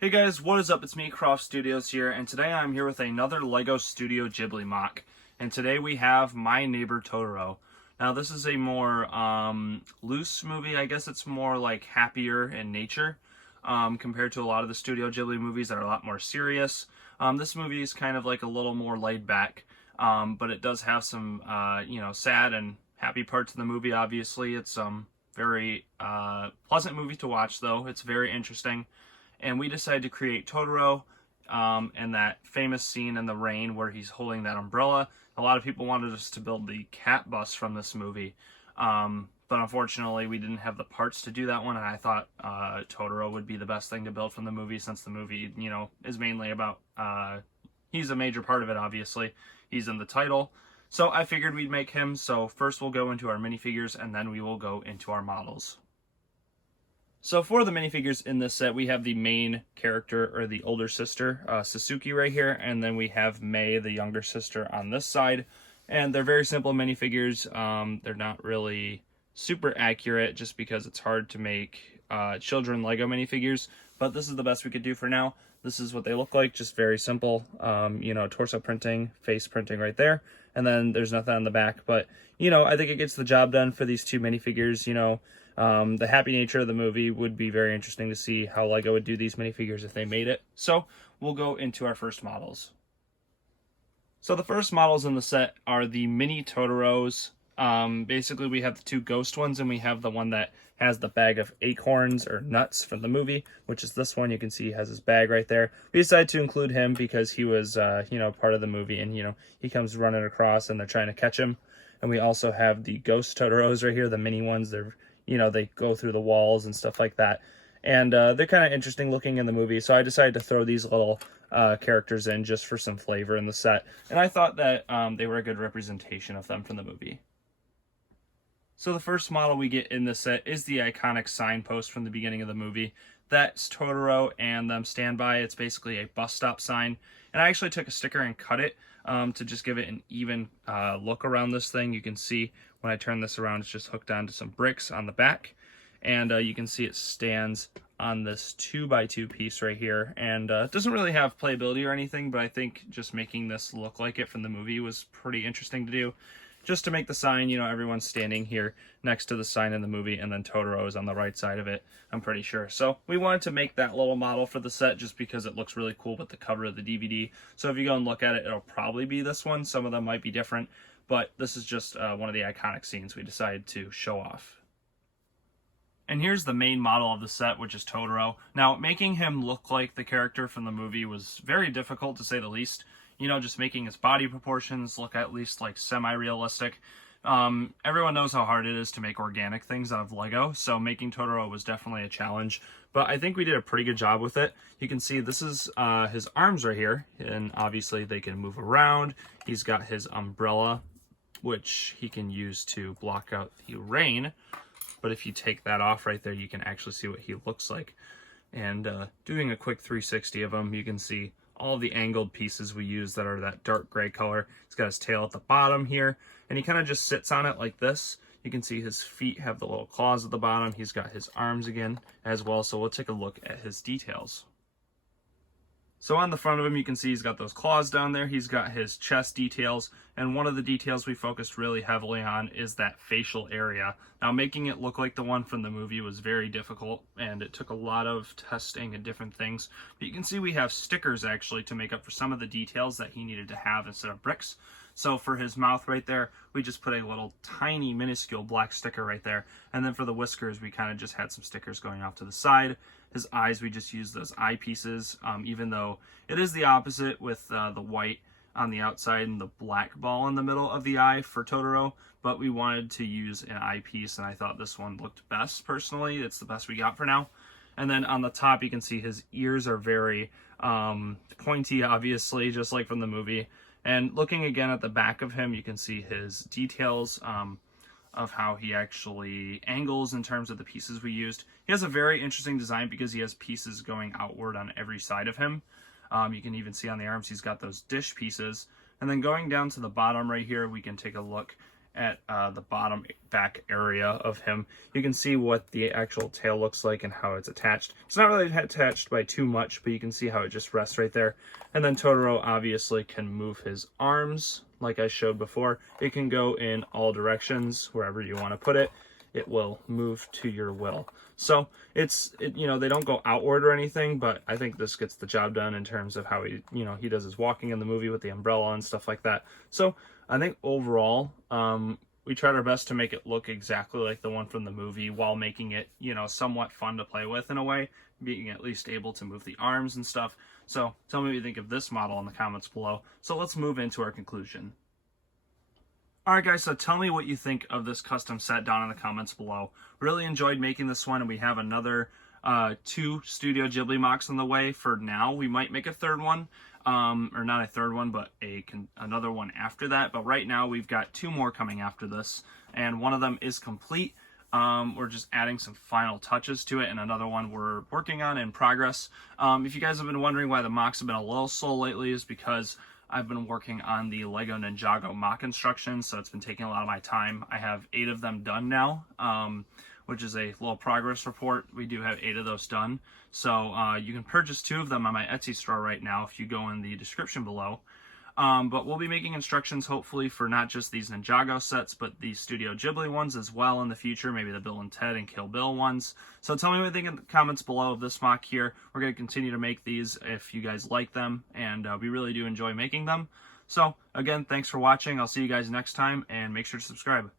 Hey guys, what is up? It's me, Croft Studios here, and today I'm here with another LEGO Studio Ghibli MOC. And today we have My Neighbor Totoro. Now this is a more loose movie. I guess it's more like happier in nature compared to a lot of the Studio Ghibli movies that are a lot more serious. This movie is kind of like a little more laid back, but it does have some sad and happy parts of the movie. Obviously, it's very pleasant movie to watch though. It's very interesting. And we decided to create Totoro and that famous scene in the rain where he's holding that umbrella. A lot of people wanted us to build the cat bus from this movie, but unfortunately we didn't have the parts to do that one, and I thought Totoro would be the best thing to build from the movie, since the movie, is mainly about, he's a major part of it, obviously. He's in the title. So I figured we'd make him. So first we'll go into our minifigures, and then we will go into our models. So for the minifigures in this set, we have the main character, or the older sister, Sasuke right here, and then we have Mei, the younger sister, on this side. And they're very simple minifigures. They're not really super accurate, just because it's hard to make children Lego minifigures, but this is the best we could do for now. This is what they look like, just very simple, torso printing, face printing right there, and then there's nothing on the back, but, I think it gets the job done for these two minifigures. The happy nature of the movie would be very interesting to see how LEGO would do these minifigures if they made it. So we'll go into our first models. So the first models in the set are the mini Totoros. Basically, we have the two ghost ones, and we have the one that has the bag of acorns or nuts from the movie, which is this one. You can see he has his bag right there. We decided to include him because he was, part of the movie, and, he comes running across and they're trying to catch him. And we also have the ghost Totoros right here, the mini ones. They're they go through the walls and stuff like that. And they're kind of interesting looking in the movie. So I decided to throw these little characters in just for some flavor in the set. And I thought that they were a good representation of them from the movie. So the first model we get in this set is the iconic signpost from the beginning of the movie. That's Totoro and them stand by. It's basically a bus stop sign. And I actually took a sticker and cut it to just give it an even look around this thing. You can see when I turn this around, it's just hooked onto some bricks on the back. And you can see it stands on this 2x2 piece right here. And it doesn't really have playability or anything, but I think just making this look like it from the movie was pretty interesting to do. Just to make the sign, everyone's standing here next to the sign in the movie, and then Totoro is on the right side of it, I'm pretty sure. So we wanted to make that little model for the set just because it looks really cool with the cover of the DVD. So if you go and look at it, it'll probably be this one. Some of them might be different, but this is just one of the iconic scenes we decided to show off. And here's the main model of the set, which is Totoro. Now, making him look like the character from the movie was very difficult, to say the least. Just making his body proportions look at least like semi-realistic. Everyone knows how hard it is to make organic things out of Lego, so making Totoro was definitely a challenge. But I think we did a pretty good job with it. You can see this is his arms right here, and obviously they can move around. He's got his umbrella, which he can use to block out the rain. But if you take that off right there, you can actually see what he looks like. And doing a quick 360 of him, you can see all the angled pieces we use that are that dark gray color. He's got his tail at the bottom here, and he kind of just sits on it like this. You can see his feet have the little claws at the bottom. He's got his arms again as well, so we'll take a look at his details. So on the front of him, you can see he's got those claws down there. He's got his chest details, and one of the details we focused really heavily on is that facial area. Now, making it look like the one from the movie was very difficult, and it took a lot of testing and different things. But you can see we have stickers actually to make up for some of the details that he needed to have instead of bricks. So for his mouth right there, we just put a little tiny minuscule black sticker right there. And then for the whiskers, we kind of just had some stickers going off to the side. His eyes, we just used those eyepieces, even though it is the opposite with the white on the outside and the black ball in the middle of the eye for Totoro. But we wanted to use an eyepiece, and I thought this one looked best personally. It's the best we got for now. And then on the top, you can see his ears are very pointy, obviously, just like from the movie. And looking again at the back of him, you can see his details of how he actually angles in terms of the pieces we used. He has a very interesting design because he has pieces going outward on every side of him. You can even see on the arms he's got those dish pieces. And then going down to the bottom right here, we can take a look at the bottom back area of him, you can see what the actual tail looks like and how it's attached. It's not really attached by too much, but you can see how it just rests right there. And then Totoro obviously can move his arms like I showed before. It can go in all directions, wherever you want to put it. It will move to your will. So you know, they don't go outward or anything, but I think this gets the job done in terms of how he, you know, he does his walking in the movie with the umbrella and stuff like that. So I think overall, we tried our best to make it look exactly like the one from the movie while making it, you know, somewhat fun to play with in a way, being at least able to move the arms and stuff. So tell me what you think of this model in the comments below. So let's move into our conclusion. Alright guys, so tell me what you think of this custom set down in the comments below. Really enjoyed making this one, and we have another 2 Studio Ghibli MOCs on the way for now. We might make a third one, or not a third one, but another one after that. But right now we've got 2 more coming after this, and one of them is complete. We're just adding some final touches to it, and another one we're working on in progress. If you guys have been wondering why the MOCs have been a little slow lately, is because I've been working on the Lego Ninjago MOC instructions, so it's been taking a lot of my time. I have 8 of them done now, which is a little progress report. We do have 8 of those done. So you can purchase 2 of them on my Etsy store right now if you go in the description below. But we'll be making instructions hopefully for not just these Ninjago sets, but the Studio Ghibli ones as well in the future, maybe the Bill and Ted and Kill Bill ones. So tell me what you think in the comments below of this MOC here. We're going to continue to make these if you guys like them, and we really do enjoy making them. So again, thanks for watching. I'll see you guys next time, and make sure to subscribe.